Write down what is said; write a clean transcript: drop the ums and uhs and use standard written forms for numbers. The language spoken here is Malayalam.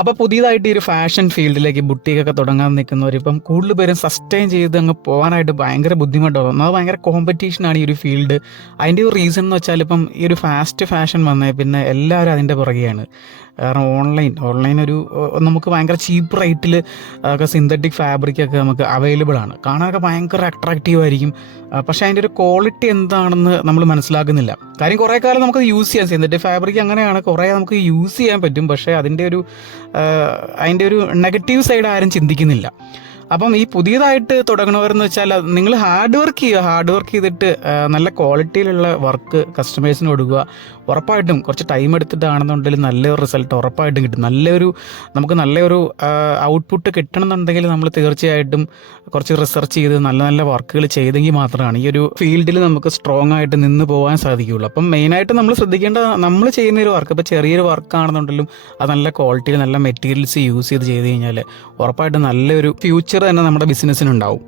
അപ്പോൾ പുതിയതായിട്ട് ഈ ഒരു ഫാഷൻ ഫീൽഡിലേക്ക് ബുട്ടീക്കൊക്കെ തുടങ്ങാൻ നിൽക്കുന്നവർ ഇപ്പം കൂടുതൽ പേരും സസ്റ്റെയിൻ ചെയ്ത് അങ്ങ് പോകാനായിട്ട് ഭയങ്കര ബുദ്ധിമുട്ടാവും. ഒന്നാമത് ഭയങ്കര കോമ്പറ്റീഷനാണ് ഈ ഒരു ഫീൽഡ്. അതിൻ്റെ ഒരു റീസൺ എന്ന് വെച്ചാൽ ഇപ്പം ഈ ഒരു ഫാസ്റ്റ് ഫാഷൻ വന്നേ പിന്നെ എല്ലാവരും അതിൻ്റെ പുറകെയാണ്. കാരണം ഓൺലൈൻ ഒരു നമുക്ക് ഭയങ്കര ചീപ്പ് റേറ്റിൽ ഒക്കെ സിന്തറ്റിക് ഫാബ്രിക്കൊക്കെ നമുക്ക് അവൈലബിൾ ആണ്. കാണാനൊക്കെ ഭയങ്കര അട്രാക്റ്റീവ് ആയിരിക്കും. പക്ഷേ അതിൻ്റെ ഒരു ക്വാളിറ്റി എന്താണെന്ന് നമ്മൾ മനസ്സിലാക്കുന്നില്ല. കാര്യം കുറേ കാലം നമുക്ക് യൂസ് ചെയ്യാം. സിന്തറ്റിക് ഫാബ്രിക് അങ്ങനെയാണ്, കുറേ നമുക്ക് യൂസ് ചെയ്യാൻ പറ്റും. പക്ഷേ അതിൻ്റെ ഒരു നെഗറ്റീവ് സൈഡ് ആരും ചിന്തിക്കുന്നില്ല. അപ്പം ഈ പുതിയതായിട്ട് തുടങ്ങണവരെന്ന് വെച്ചാൽ നിങ്ങൾ ഹാർഡ് വർക്ക് ചെയ്തിട്ട് നല്ല ക്വാളിറ്റിയിലുള്ള വർക്ക് കസ്റ്റമേഴ്സിന് കൊടുക്കുക. ഉറപ്പായിട്ടും കുറച്ച് ടൈം എടുത്തിട്ടാണെന്നുണ്ടെങ്കിൽ നല്ലൊരു റിസൾട്ട് ഉറപ്പായിട്ടും കിട്ടും. നമുക്ക് നല്ലൊരു ഔട്ട്പുട്ട് കിട്ടണമെന്നുണ്ടെങ്കിൽ നമ്മൾ തീർച്ചയായിട്ടും കുറച്ച് റിസർച്ച് ചെയ്ത് നല്ല നല്ല വർക്കുകൾ ചെയ്തെങ്കിൽ മാത്രമാണ് ഈ ഒരു ഫീൽഡിൽ നമുക്ക് സ്ട്രോങ് ആയിട്ട് നിന്ന് പോകാൻ സാധിക്കുകയുള്ളൂ. അപ്പം മെയിനായിട്ട് നമ്മൾ ശ്രദ്ധിക്കേണ്ട, നമ്മൾ ചെയ്യുന്ന ഒരു വർക്ക്, ഇപ്പോൾ ചെറിയൊരു വർക്കാണെന്നുണ്ടെങ്കിലും അത് നല്ല ക്വാളിറ്റിയിൽ നല്ല മെറ്റീരിയൽസ് യൂസ് ചെയ്ത് കഴിഞ്ഞാൽ ഉറപ്പായിട്ടും നല്ലൊരു ഫ്യൂച്ചർ തന്നെ നമ്മുടെ ബിസിനസ്സിനുണ്ടാവും.